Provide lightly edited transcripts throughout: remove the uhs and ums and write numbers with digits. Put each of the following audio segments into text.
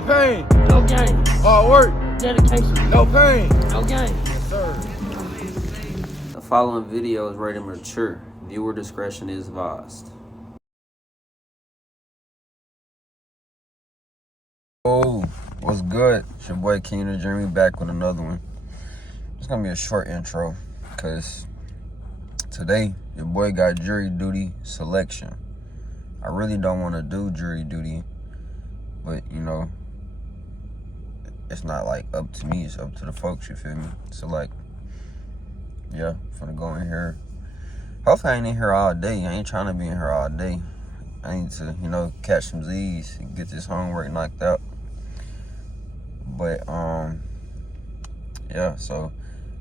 No pain. No gain. Hard work. Dedication. No pain. No gain. Yes, sir. The following video is rated mature. Viewer discretion is advised. Oh, what's good? It's your boy Keem the Journey back with another one. It's gonna be a short intro because today your boy got jury duty selection. I really don't want to do jury duty, but you know, it's not like up to me, it's up to the folks, you feel me? So like, yeah, I'm finna go in here. Hopefully I ain't in here all day. I ain't trying to be in here all day. I need to, you know, catch some Z's and get this homework knocked out. But yeah, so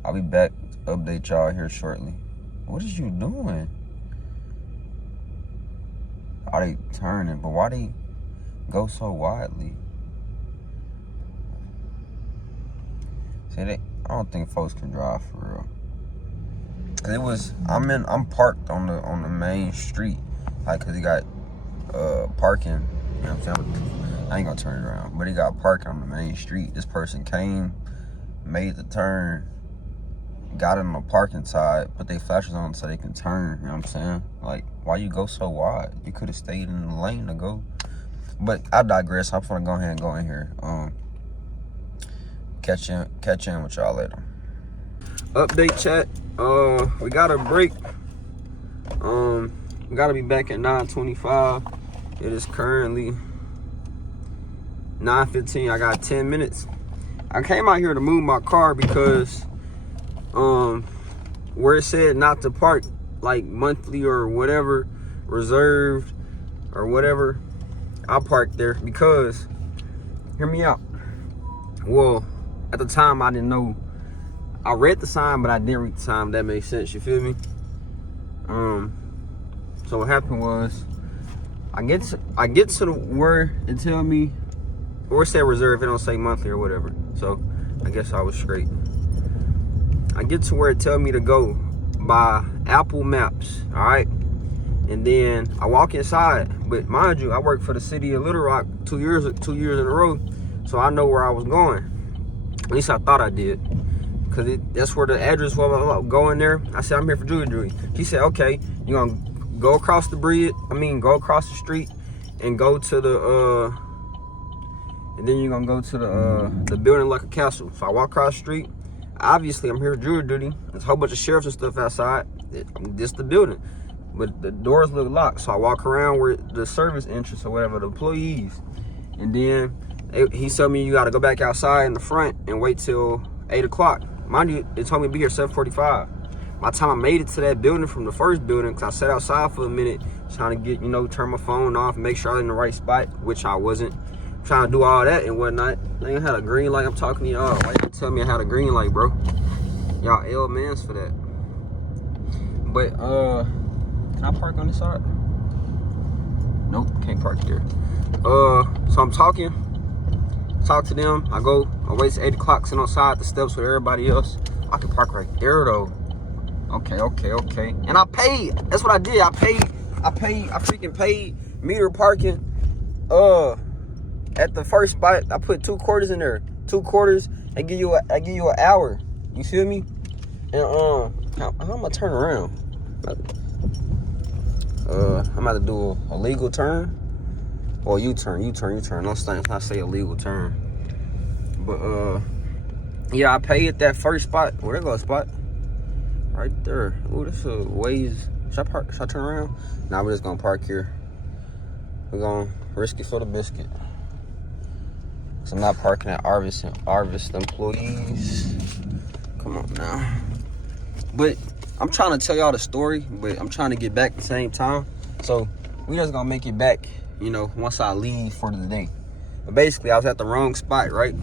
I'll be back to update y'all here shortly. What is you doing? Are they turning? But why they go so widely? See, I don't think folks can drive for real. Cause it was, I'm parked on the main street, like, cause he got parking. You know what I'm saying? I ain't gonna turn it around, but he got parking on the main street. This person came, made the turn, got in the parking side, put their flashers on so they can turn. You know what I'm saying? Like, why you go so wide? You could have stayed in the lane to go. But I digress. I'm gonna go ahead and go in here. Catch in with y'all later. Update chat. We got a break. We gotta be back at 9:25. It is currently 9:15. I got 10 minutes. I came out here to move my car because where it said not to park, like monthly or whatever, reserved or whatever, I parked there because, hear me out. Well, at the time I didn't know. I read the sign, but I didn't read the sign. That makes sense. You feel me? So what happened was, I get to the where it tell me, or it said reserve. It don't say monthly or whatever. So I guess I was straight. I get to where it tell me to go by Apple Maps. All right, and then I walk inside. But mind you, I work for the city of Little Rock 2 years in a row, so I know where I was going. At least I thought I did. Cause that's where the address was. I go in there. I said, I'm here for jewelry. She said, okay, you're gonna go across the bridge. Go across the street and go to the and then you're gonna go to the building like a castle. So I walk across the street. Obviously, I'm here for jury duty. There's a whole bunch of sheriffs and stuff outside. This the building, but the doors look locked. So I walk around where the service entrance or whatever, the employees, and then he told me you got to go back outside in the front and wait till 8 o'clock. Mind you, it told me to be here 7:45. By the time I made it to that building from the first building, because I sat outside for a minute trying to get, you know, turn my phone off, make sure I'm in the right spot, which I wasn't. Trying to do all that and whatnot. I had a green light. I'm talking to y'all. Why you tell me I had a green light, bro? Y'all L mans for that. But can I park on this side? Nope, can't park here. So I'm talk to them. I wait till 8 o'clock, sit on side the steps with everybody else. I can park right there though. Okay. And I paid. That's what I did. I freaking paid meter parking. At the first spot, I put 2 quarters in there. 2 quarters. I give you an hour. You feel me? And how am I gonna turn around? I'm about to do a legal turn. Or U-turn. Don't say a legal turn. But yeah, I paid at that first spot. Where there go a spot? Right there. Oh, this is a ways. Should I turn around? Nah, we're just gonna park here. We're gonna risk it for the biscuit. So I'm not parking at Arvist employees. Come on now. But I'm trying to tell y'all the story, but I'm trying to get back at the same time. So we just gonna make it back, you know, once I leave for the day. But basically, I was at the wrong spot, right?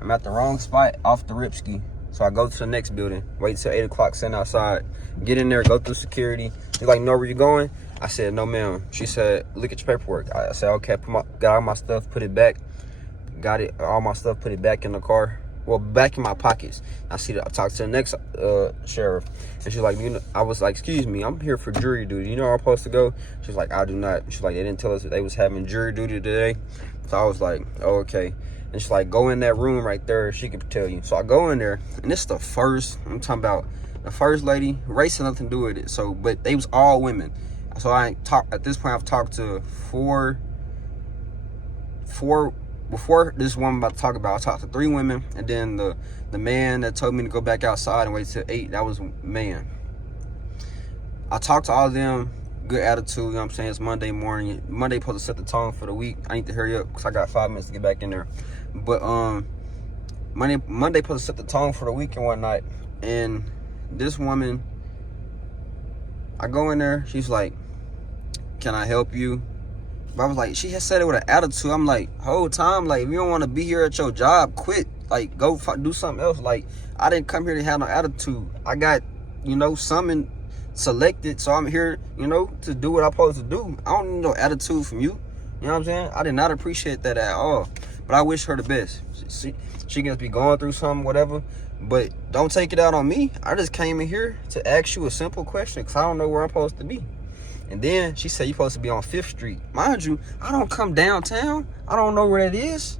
I'm at the wrong spot off the Ripski. So I go to the next building, wait till 8 o'clock, sitting outside, get in there, go through security. He's like, know where you going? I said, no, ma'am. She said, look at your paperwork. I said, okay, got all my stuff, put it back. Got it, all my stuff, put it back in the car. Well, back in my pockets. I talked to the next sheriff, and she's like, I was like, excuse me, I'm here for jury duty. You know where I'm supposed to go? She's like, I do not. She's like, they didn't tell us that they was having jury duty today. So I was like, oh, okay. And she's like, go in that room right there. She can tell you. So I go in there, and it's the first, I'm talking about the first lady. Race had nothing to do with it. So, but they was all women. So at this point, I've talked to four, before this one I'm about to talk about, I talked to 3 women. And then the man that told me to go back outside and wait till 8, that was a man. I talked to all of them. Good attitude, you know what I'm saying? It's Monday morning. Monday supposed to set the tone for the week. I need to hurry up because I got 5 minutes to get back in there. But Monday supposed to set the tone for the week and whatnot. And this woman, I go in there, she's like, can I help you? But I was like, she had said it with an attitude. I'm like, whole time, like, if you don't want to be here at your job, quit. Like, go do something else. Like, I didn't come here to have no attitude. I got, summoned, selected, so I'm here, to do what I'm supposed to do. I don't need no attitude from you. You know what I'm saying? I did not appreciate that at all. But I wish her the best. She can be going through something, whatever. But don't take it out on me. I just came in here to ask you a simple question because I don't know where I'm supposed to be. And then she said you're supposed to be on 5th Street. Mind you, I don't come downtown. I don't know where that is.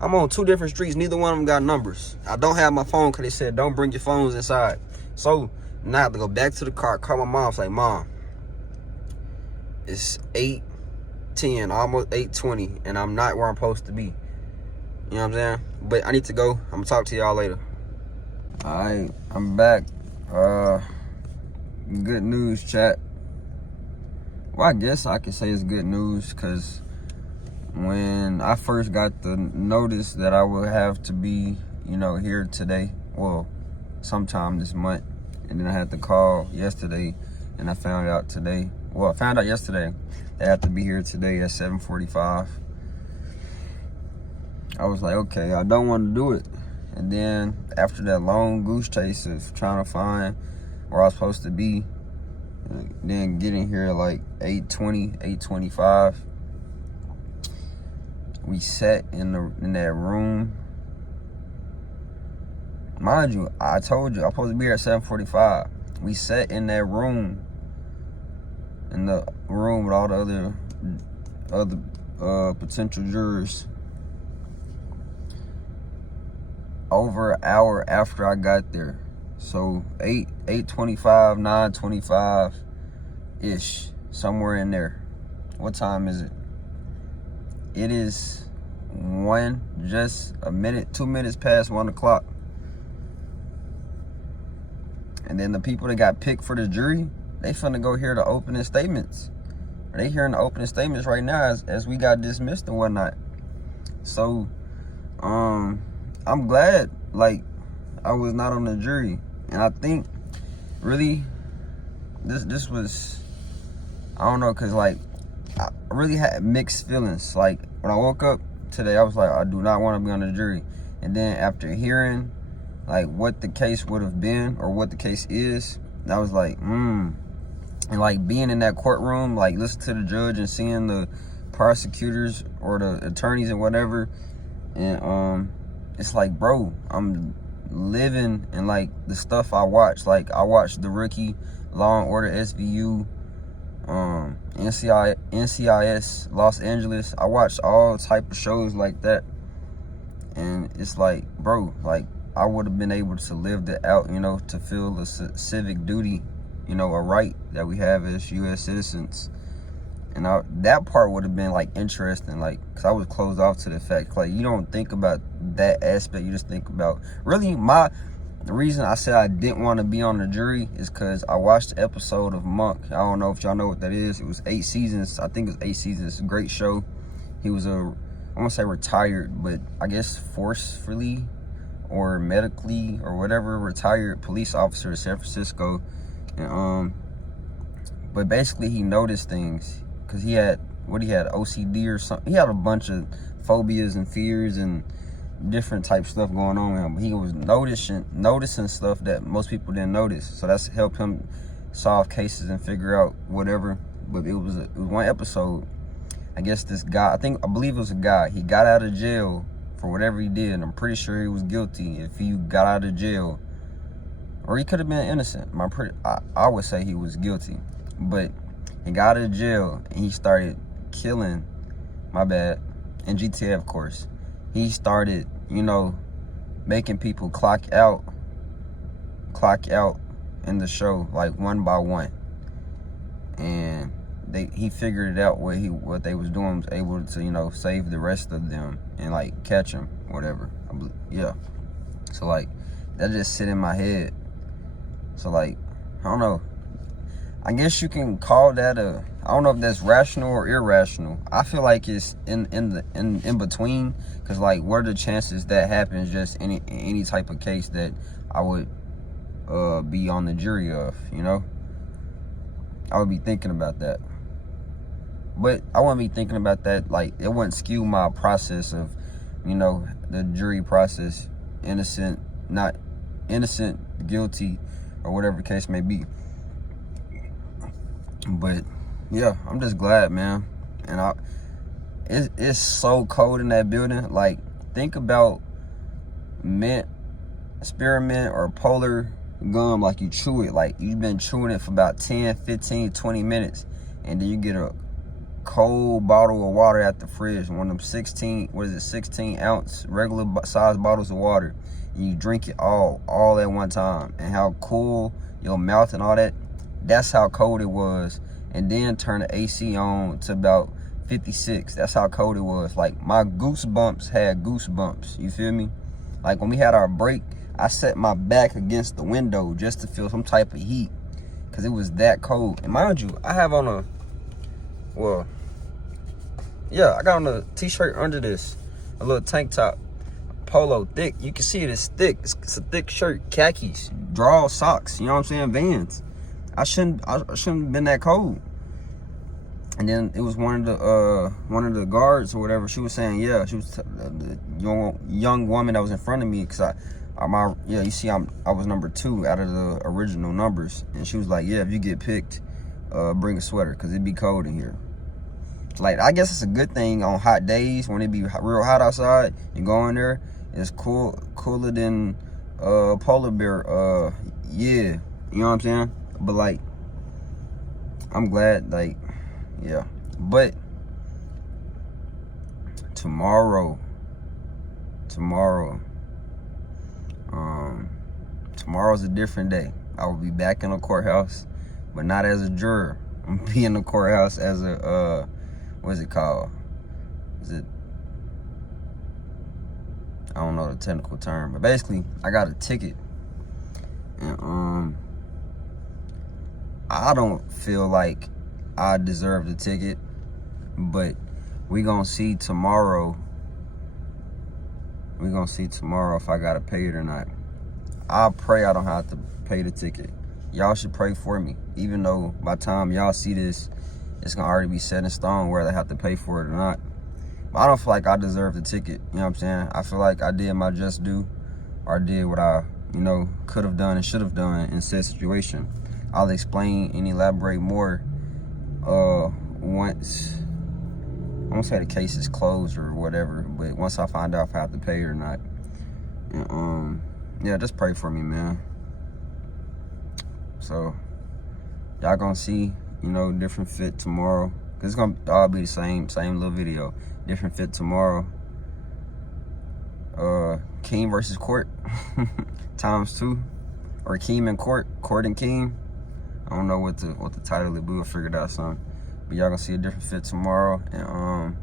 I'm on 2 different streets. Neither one of them got numbers. I don't have my phone because they said don't bring your phones inside. So now I have to go back to the car, call my mom, say, Mom, it's 8:10, almost 8:20, and I'm not where I'm supposed to be. You know what I'm saying? But I need to go. I'm going to talk to y'all later. All right, I'm back. Good news, chat. Well, I guess I could say it's good news because when I first got the notice that I would have to be, here today, well, sometime this month, and then I had to call yesterday, and I found out today. Well, I found out yesterday they have to be here today at 7:45. I was like, okay, I don't want to do it. And then after that long goose chase of trying to find where I was supposed to be, then getting here at like 8:20, 8:25, we sat in that room. Mind you, I told you I'm supposed to be here at 7:45. We sat in that room, with all the other potential jurors, over an hour after I got there. So 8:25, 9:25 ish, somewhere in there. What time is it? It is just a minute, 2 minutes past 1 o'clock. And then the people that got picked for the jury, they finna go hear the opening statements. They hearing the opening statements right now as we got dismissed and whatnot. So, I'm glad, like, I was not on the jury. And I think, really, this was, I don't know, because, like, I really had mixed feelings. Like, when I woke up today, I was like, I do not want to be on the jury. And then after hearing, like, what the case would have been or what the case is, I was like, And, like, being in that courtroom, like, listening to the judge and seeing the prosecutors or the attorneys and whatever, and it's like, bro, I'm living in, like, the stuff I watch. Like, I watched The Rookie, Law and Order SVU, NCIS Los Angeles. I watched all type of shows like that, and it's like, bro, like, I would have been able to live that out, to feel the civic duty, a right that we have as U.S. citizens. And that part would have been, like, interesting, like, because I was closed off to the fact, like, you don't think about that aspect. You just think about, really, the reason I said I didn't want to be on the jury is because I watched the episode of Monk. I don't know if y'all know what that is. It was 8 seasons. I think it was 8 seasons. It's a great show. He was I want to say retired, but I guess forcefully or medically or whatever, retired police officer in San Francisco. And, but basically he noticed things because he had OCD or something. He had a bunch of phobias and fears and different type stuff going on with him. But he was noticing stuff that most people didn't notice. So that's helped him solve cases and figure out whatever. But it was one episode. I guess this guy, I believe it was a guy. He got out of jail for whatever he did. And I'm pretty sure he was guilty if he got out of jail. Or he could have been innocent. I would say he was guilty. But he got out of jail and he started killing, in GTA, of course, he started, you know, making people clock out in the show, like one by one. And he figured it out what they was doing, was able to, you know, save the rest of them and like catch them, whatever. Yeah. So like that just sit in my head. So like, I don't know. I guess you can call that I don't know if that's rational or irrational. I feel like it's in between, because like, what are the chances that happens just any type of case that I would be on the jury of, you know? I would be thinking about that. But I wouldn't be thinking about that, like, it wouldn't skew my process of, you know, the jury process, innocent, not innocent, guilty, or whatever the case may be. But yeah, I'm just glad, man. And it's so cold in that building. Like, think about mint, spearmint, or polar gum. Like, you chew it, like you've been chewing it for about 10, 15, 20 minutes, and then you get a cold bottle of water at the fridge, one of them 16 ounce regular size bottles of water, and you drink it all at one time. And how cool your mouth and all that, that's how cold it was. And then turn the AC on to about 56. That's how cold it was. Like, my goosebumps had goosebumps, you feel me? Like, when we had our break, I set my back against the window just to feel some type of heat, because it was that cold. And mind you, I have on I got on a t-shirt under this, a little tank top, polo, thick. You can see it, it's thick. It's a thick shirt, khakis, draw socks. You know what I'm saying? Vans. I shouldn't have been that cold. And then it was one of the guards or whatever. She was saying, yeah, she was the young woman that was in front of me, because you see, I was number 2 out of the original numbers, and she was like, yeah, if you get picked, bring a sweater, because it'd be cold in here. Like, I guess it's a good thing on hot days when it be real hot outside. You go in there, it's cooler than polar bear. Yeah, you know what I'm saying? But like, I'm glad, like, yeah. But tomorrow's a different day. I will be back in the courthouse, but not as a juror. I'm gonna be in the courthouse as a what's it called? I don't know the technical term, but basically I got a ticket, and I don't feel like I deserve the ticket, but we gonna see tomorrow. We gonna see tomorrow if I gotta pay it or not. I pray I don't have to pay the ticket. Y'all should pray for me, even though by the time y'all see this, it's gonna already be set in stone whether I have to pay for it or not. But I don't feel like I deserve the ticket. You know what I'm saying? I feel like I did my just due, or did what I, you know, could have done and should have done in said situation. I'll explain and elaborate more once, I won't say the case is closed or whatever, but once I find out if I have to pay it or not. And, yeah, just pray for me, man. So y'all gonna see, you know, different fit tomorrow, because it's gonna all be the same little video. Different fit tomorrow. Keem versus Court ×2, or Keem and Court and Keem. I don't know what the title is, but we'll figure it out something. But y'all gonna see a different fit tomorrow. And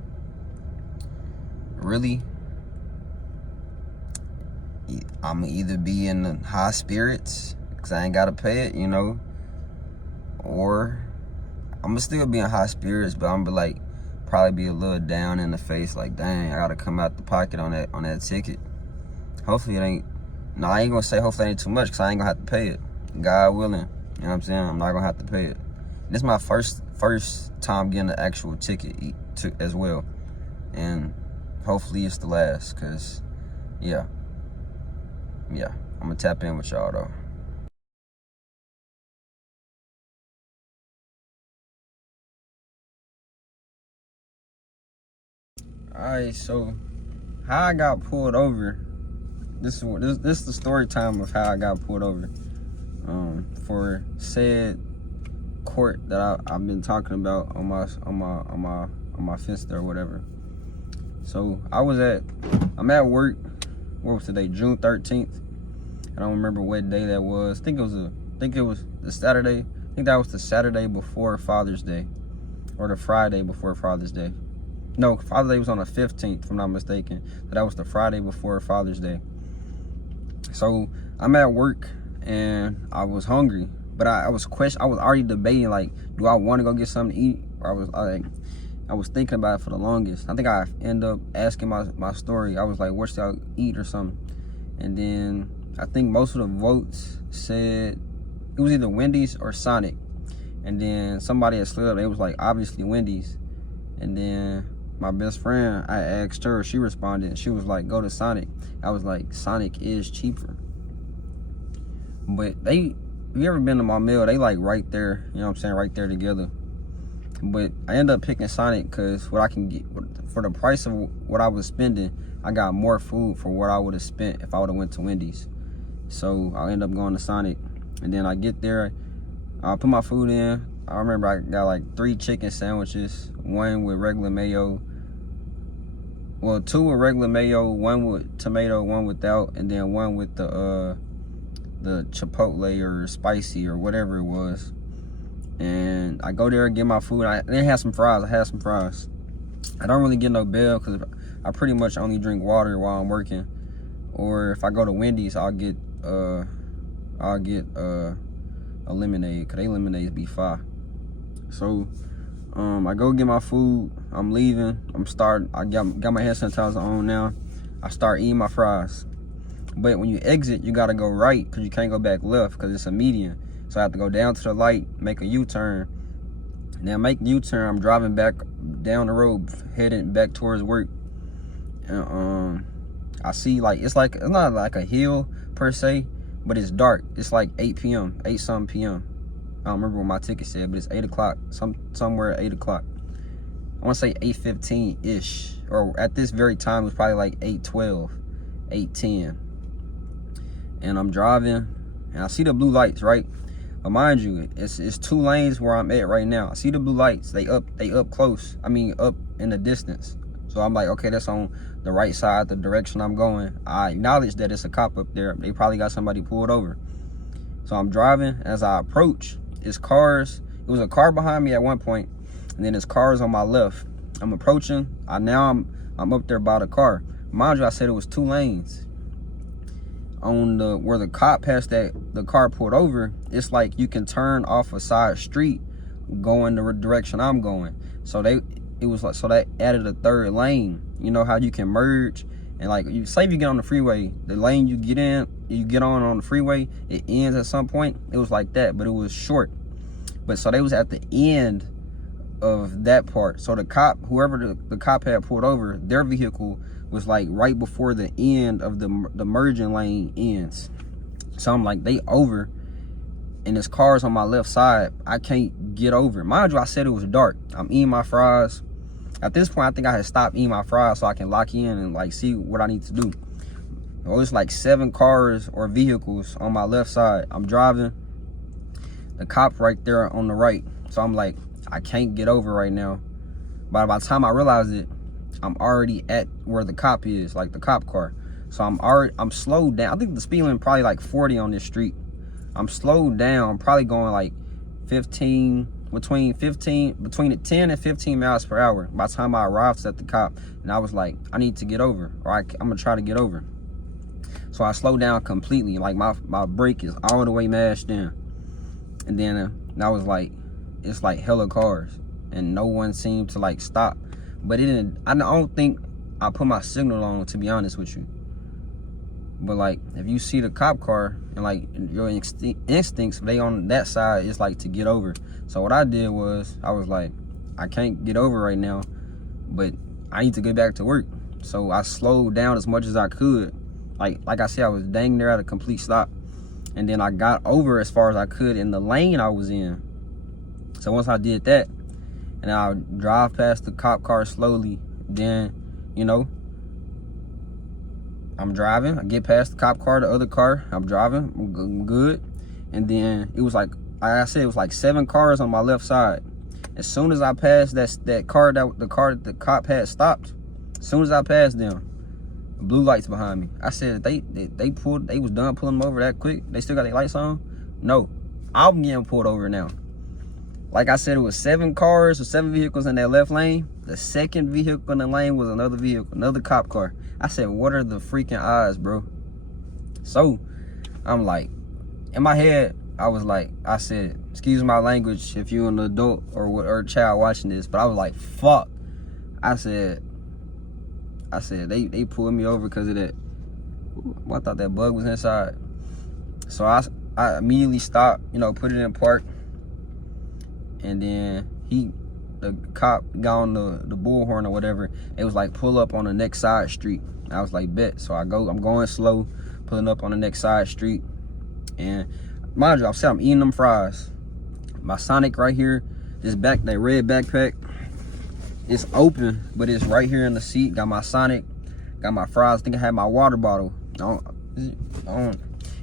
really, I'm gonna either be in the high spirits because I ain't gotta pay it, you know, or I'm gonna still be in high spirits, but I'm gonna like probably be a little down in the face, like, dang, I gotta come out the pocket on that ticket. Hopefully it ain't. No, I ain't gonna say hopefully it ain't too much, because I ain't gonna have to pay it. God willing, you know what I'm saying? I'm not gonna have to pay it. This is my first time getting an actual ticket as well, and hopefully it's the last, because yeah, I'm gonna tap in with y'all though. Alright, so how I got pulled over. This is the story time of how I got pulled over. For said court that I've been talking about on my Finsta or whatever. So I'm at work. What was today? June 13th. I don't remember what day that was. I think it was the Saturday. I think that was the Saturday before Father's Day, or the Friday before Father's Day. No, Father's Day was on the 15th, if I'm not mistaken. So that was the Friday before Father's Day. So I'm at work and I was hungry, but I was already debating, like, do I want to go get something to eat? Or I was thinking about it for the longest. I think I ended up asking my story. I was like, what should I eat or something? And then I think most of the votes said it was either Wendy's or Sonic. And then somebody had slid up, it was like, obviously Wendy's. And then my best friend, I asked her, she responded, and she was like, go to Sonic. I was like, Sonic is cheaper. But if you ever been to my meal, they like right there, you know what I'm saying, right there together. But I ended up picking Sonic because what I can get, for the price of what I was spending, I got more food for what I would have spent if I would have went to Wendy's. So I ended up going to Sonic. And then I get there, I put my food in. I remember I got like 3 chicken sandwiches, 1 with regular mayo. Well, 2 with regular mayo, 1 with tomato, 1 without, and then 1 with the chipotle or spicy or whatever it was. And I go there and get my food. They had some fries. I had some fries. I don't really get no bill because I pretty much only drink water while I'm working. Or if I go to Wendy's, I'll get a lemonade, because they lemonades be fire. So I go get my food. I'm leaving. I got my hand sanitizer on now. I start eating my fries. But when you exit, you gotta go right because you can't go back left because it's a median. So I have to go down to the light, make a U-turn. And then make the U-turn, I'm driving back down the road, heading back towards work. And I see, like, it's not like a hill per se, but it's dark. It's like 8 p.m., 8 something p.m. I don't remember what my ticket said, but it's 8 o'clock, somewhere at 8 o'clock. I want to say 8:15-ish, or at this very time, it was probably like 8:12, 8:10. And I'm driving, and I see the blue lights, right? But mind you, it's 2 lanes where I'm at right now. I see the blue lights, they up close. I mean, up in the distance. So I'm like, okay, that's on the right side, the direction I'm going. I acknowledge that it's a cop up there. They probably got somebody pulled over. So I'm driving. As I approach, it's cars. It was a car behind me at one point, and then there's cars on my left. I'm approaching. I'm up there by the car. Mind you, I said it was 2 lanes. On where the cop passed the car pulled over, it's like you can turn off a side street going the direction I'm going. So that added a 3rd lane. You know how you can merge, and like you say, if you get on the freeway, the lane you get on the freeway, it ends at some point. It was like that, but it was short. But so they was at the end of that part. So the cop, whoever the cop had pulled over, their vehicle was like right before the end of the merging lane ends. So I'm like, they over, and there's cars on my left side. I can't get over. Mind you, I said it was dark. I'm eating my fries. At this point, I think I had stopped eating my fries so I can lock in and like see what I need to do. Well, it's like 7 cars or vehicles on my left side. I'm driving. The cop right there on the right. So I'm like, I can't get over right now. But by the time I realize it, I'm already at where the cop is, like the cop car. So I'm slowed down. I think the speed limit probably like 40 on this street. I'm slowed down. I'm probably going like between 10 and 15 miles per hour. By the time I arrived at the cop, and I was like, I need to get over, or I'm gonna try to get over. So I slowed down completely. Like my brake is all the way mashed in. And then I was like, it's like hella cars, and no one seemed to like stop. But it didn't. I don't think I put my signal on, to be honest with you. But like, if you see the cop car and like your instincts, they on that side, it's like to get over. So what I did was, I was like, I can't get over right now, but I need to get back to work. So I slowed down as much as I could. Like I said, I was dang near at a complete stop. And then I got over as far as I could in the lane I was in. So once I did that, and I'll drive past the cop car slowly, then, you know, I'm driving, I get past the cop car, the other car, I'm driving, I'm good. And then it was like I said, it was like 7 cars on my left side. As soon as I passed the car that the cop had stopped, as As soon as I passed them, blue lights behind me. I said, they was done pulling them over that quick. They still got their lights on? No, I'm getting pulled over now. Like I said, it was 7 cars or 7 vehicles in that left lane. The second vehicle in the lane was another vehicle, another cop car. I said, what are the freaking odds, bro? So I'm like, in my head, I said, excuse my language if you're an adult or a child watching this, but I was like, fuck. I said, they pulled me over because of that. I thought that bug was inside. So I immediately stopped, put it in park. And then the cop got on the bullhorn or whatever. It was like, pull up on the next side street. I was like, bet. So I'm going slow, pulling up on the next side street. And mind you, I'm eating them fries. My Sonic right here, that red backpack, it's open, but it's right here in the seat. Got my Sonic, got my fries. I think I had my water bottle.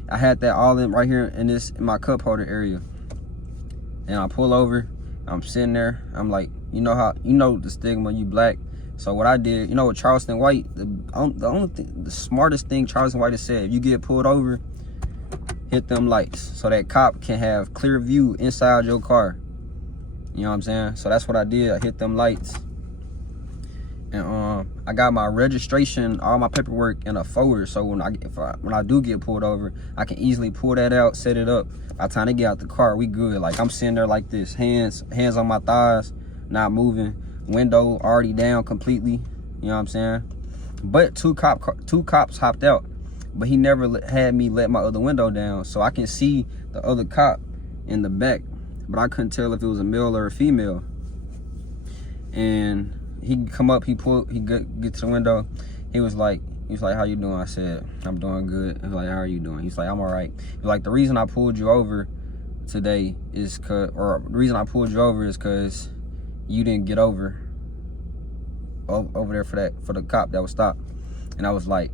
I had that all in right here in my cup holder area. And I pull over, I'm sitting there, I'm like, the stigma, you black. So what I did, what Charleston White, the smartest thing Charleston White has said, if you get pulled over, hit them lights so that cop can have clear view inside your car. You know what I'm saying? So that's what I did. I hit them lights. And I got my registration, all my paperwork in a folder. So when I do get pulled over, I can easily pull that out, set it up. By the time they get out the car, we good. Like, I'm sitting there like this, hands on my thighs, not moving, window already down completely. You know what I'm saying? But two cops hopped out, but he never had me let my other window down, so I can see the other cop in the back, but I couldn't tell if it was a male or a female. And he come up, he get to the window. He was like, how you doing? I said, I'm doing good. He was like, how are you doing? He's like, I'm all right. He's like, the reason I pulled you over today is the reason I pulled you over is because you didn't get over there for the cop that was stopped. And I was like,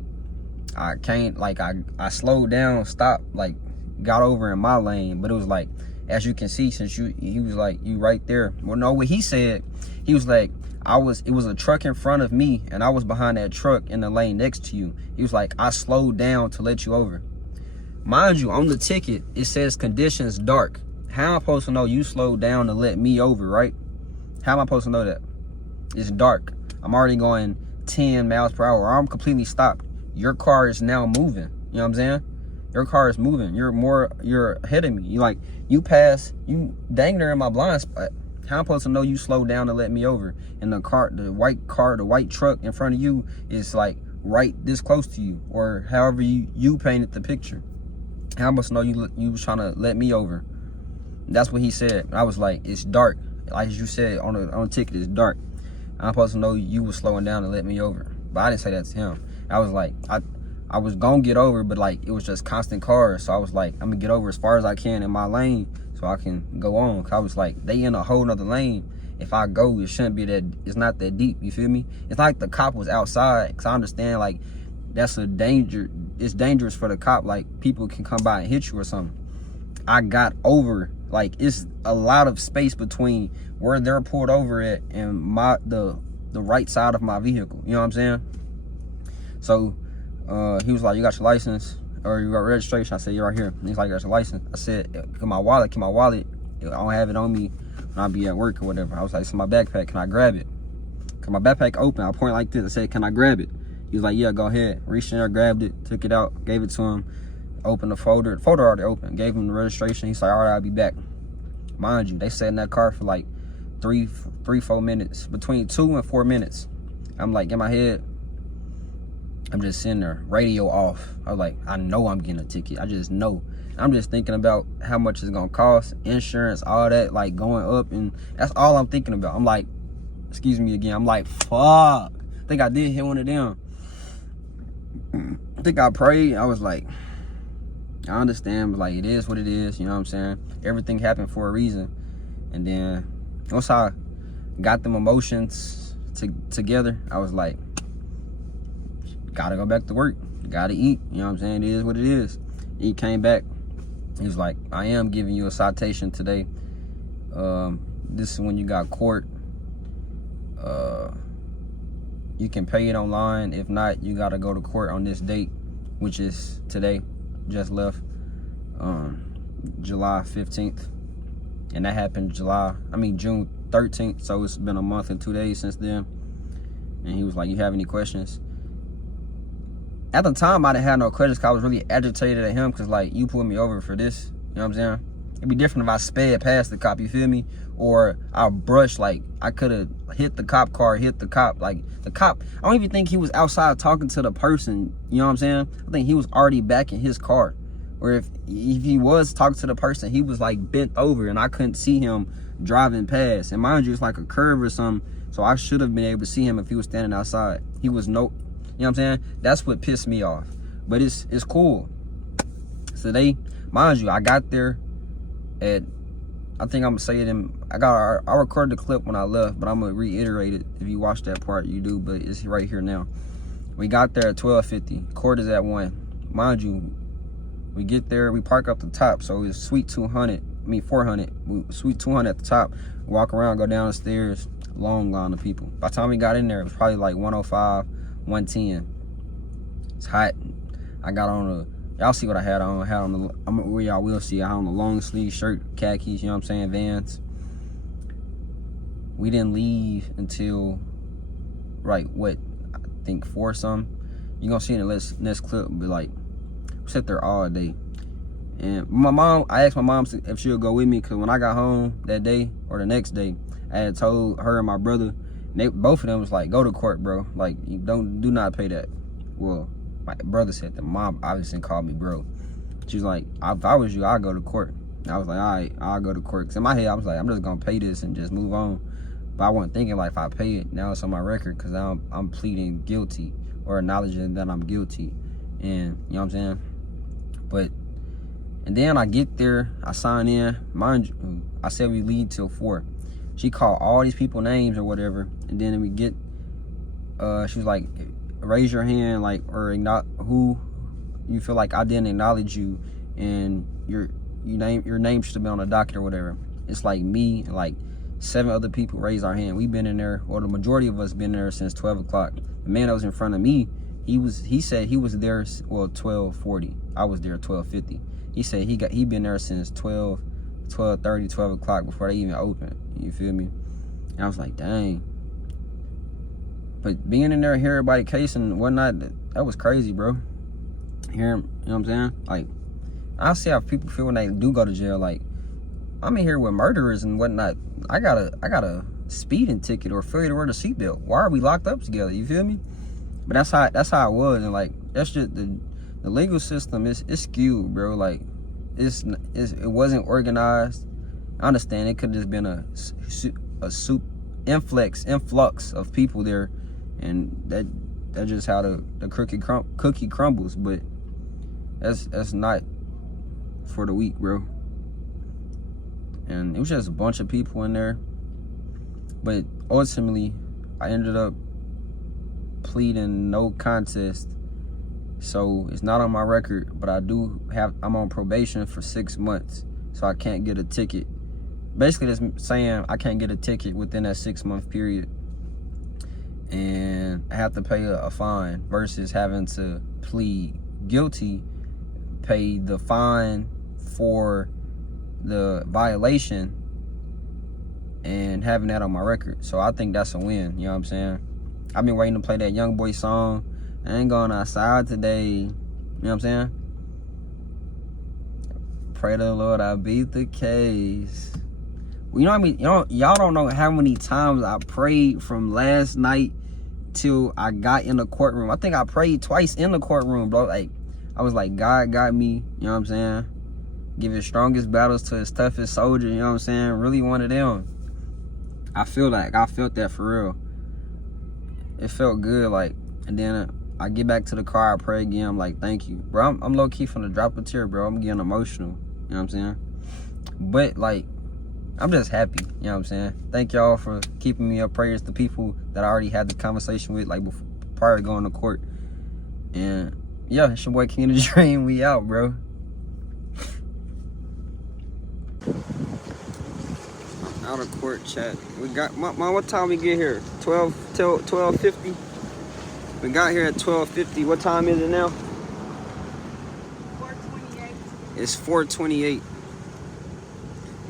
I can't, like, I slowed down, stopped, like, got over in my lane. But it was like, as you can see, he was like, you right there. Well, no, what he said, he was like, it was a truck in front of me, and I was behind that truck in the lane next to you. He was like, I slowed down to let you over. Mind you, on the ticket, it says conditions dark. How am I supposed to know you slowed down to let me over, right? How am I supposed to know that? It's dark. I'm already going 10 miles per hour. I'm completely stopped. Your car is now moving. You know what I'm saying? Your car is moving. You're ahead of me. You dang near in my blind spot. How am I supposed to know you slowed down to let me over? And the white truck in front of you is like right this close to you, or however you painted the picture. How am I supposed to know you was trying to let me over? That's what he said. I was like, it's dark. Like you said on the ticket, it's dark. I'm supposed to know you was slowing down to let me over. But I didn't say that to him. I was like, I was gonna get over, but like it was just constant cars. So I was like, I'm gonna get over as far as I can in my lane so I can go on. Cause I was like, they in a whole nother lane. If I go, it shouldn't be it's not that deep, you feel me? It's not like the cop was outside, cause I understand like that's a danger. It's dangerous for the cop, like people can come by and hit you or something. I got over, like it's a lot of space between where they're pulled over at and the right side of my vehicle. You know what I'm saying? So he was like, you got your license or you got registration? I said, you're right here. And he's like, got your license? I said, can my wallet? I don't have it on me when I be at work or whatever. I was like, it's in my backpack, can I grab it? Cause my backpack open, I point like this. I said, can I grab it? He was like, yeah, go ahead. Reached in there, grabbed it, took it out, gave it to him, opened the folder. The folder already open, gave him the registration. He's like, all right, I'll be back. Mind you, they sat in that car for like 4 minutes, between 2 and 4 minutes. I'm like, in my head, I'm just sitting there, radio off. I was like, I know I'm getting a ticket. I just know. I'm just thinking about how much it's gonna cost, insurance, all that, like going up, and that's all I'm thinking about. I'm like, excuse me again, I'm like, fuck. I think I did hit one of them. I think I prayed. I was like, I understand, but like, it is what it is, you know what I'm saying? Everything happened for a reason. And then once I got them emotions together, I was like, gotta go back to work, gotta eat, you know what I'm saying? It is what it is. He came back, he was like, I am giving you a citation today. This is when you got court. you can pay it online. If not, you gotta go to court on this date, which is today, just left, July 15th. And that happened June 13th. So it's been a month and 2 days since then. And he was like, you have any questions? At the time, I didn't have no questions because I was really agitated at him because, like, you pulled me over for this. You know what I'm saying? It'd be different if I sped past the cop, you feel me? Or I brushed, like, I could have hit the cop car, like, the cop. I don't even think he was outside talking to the person, you know what I'm saying? I think he was already back in his car. Or if he was talking to the person, he was, like, bent over and I couldn't see him driving past. And mind you, it's like a curve or something, so I should have been able to see him if he was standing outside. He was you know what I'm saying? That's what pissed me off. But it's cool. So mind you, I got there at, I think I'm gonna say it I recorded the clip when I left, but I'm gonna reiterate it. If you watch that part, you do, but it's right here now. We got there at 12:50. Court is at 1. Mind you, we get there, we park up the top, so it's suite 400. Suite 200 at the top. Walk around, go down the stairs, long line of people. By the time we got in there, it was probably like 105, 110. It's hot. I got on y'all see what I had on. Y'all will see. I had on the long sleeve shirt, khakis, you know what I'm saying, Vans. We didn't leave until, I think 4 something. You're gonna see in the next clip, but like, we sat there all day. And I asked my mom if she would go with me, because when I got home that day, or the next day, I had told her and my brother, and both of them was like, go to court, bro. Like, do not pay that. Well, my brother said that. Mom obviously called me bro. She was like, if I was you, I'd go to court. And I was like, all right, I'll go to court. Because in my head, I was like, I'm just going to pay this and just move on. But I wasn't thinking, like, if I pay it, now it's on my record, because now I'm pleading guilty, or acknowledging that I'm guilty. And, you know what I'm saying? And then I get there, I sign in. Mind you, I said we leave till 4. She called all these people names or whatever. And then we get, she was like, raise your hand, like, or not who you feel like I didn't acknowledge you, and your name should have been on the docket or whatever. It's like me and like 7 other people raised our hand. We've been in there, or the majority of us been there since 12 o'clock. The man that was in front of me, he said he was there, 12:40. I was there 12:50. He said he been there since 12:30, 12 o'clock before they even opened. You feel me? And I was like, dang. But being in there, hearing everybody case and whatnot, that was crazy, bro. Hearing, you know what I'm saying? Like, I see how people feel when they do go to jail. Like, I'm in here with murderers and whatnot. I got a speeding ticket or failure to wear the seatbelt. Why are we locked up together? You feel me? But that's how it was, and like, that's just the legal system is skewed, bro. Like, it wasn't organized. I understand it could have just been a influx of people there, and that's just how the cookie crumbles. But that's not for the weak, bro. And it was just a bunch of people in there. But ultimately, I ended up pleading no contest. So it's not on my record, but I'm on probation for 6 months, so I can't get a ticket. Basically, that's saying I can't get a ticket within that 6-month period, and I have to pay a fine versus having to plead guilty, pay the fine for the violation, and having that on my record. So I think that's a win. You know what I'm saying? I've been waiting to play that Young Boy song. I ain't going outside today. You know what I'm saying? Pray to the Lord I beat the case. Well, you know what I mean? Y'all don't know how many times I prayed from last night till I got in the courtroom. I think I prayed twice in the courtroom, bro. Like, I was like, God got me. You know what I'm saying? Give his strongest battles to his toughest soldier. You know what I'm saying? Really one of them. I felt that for real. It felt good, like, and then I get back to the car, I pray again, I'm like, thank you. Bro, I'm low-key finna drop a tear, bro. I'm getting emotional, you know what I'm saying? But, like, I'm just happy, you know what I'm saying? Thank y'all for keeping me up prayers, the people that I already had the conversation with, like, prior to going to court. And, yeah, it's your boy King of the Dream. We out, bro. Out of court chat. We got, Mom, what time we get here? 12:50? We got here at 12:50. What time is it now? 4:28. It's 4:28.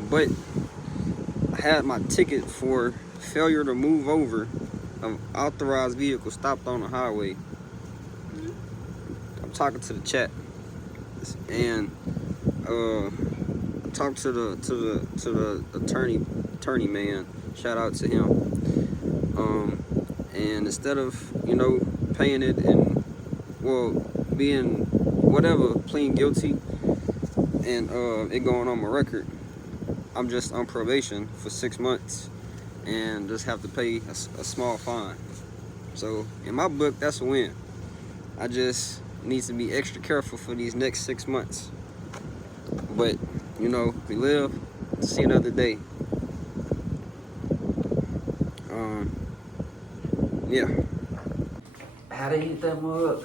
But I had my ticket for failure to move over of authorized vehicle stopped on the highway. I'm talking to the chat, and I talked to the attorney man. Shout out to him. And instead of paying it and being whatever pleading guilty and it going on my record, I'm just on probation for 6 months and just have to pay a small fine. So in my book, that's a win. I just need to be extra careful for these next 6 months. But we live to see another day. Yeah. How to eat that mug?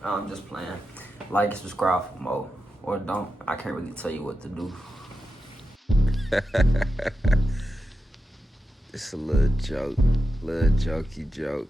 I'm just playing. Like and subscribe for more. Or don't. I can't really tell you what to do. It's a little joke. Little jokey joke.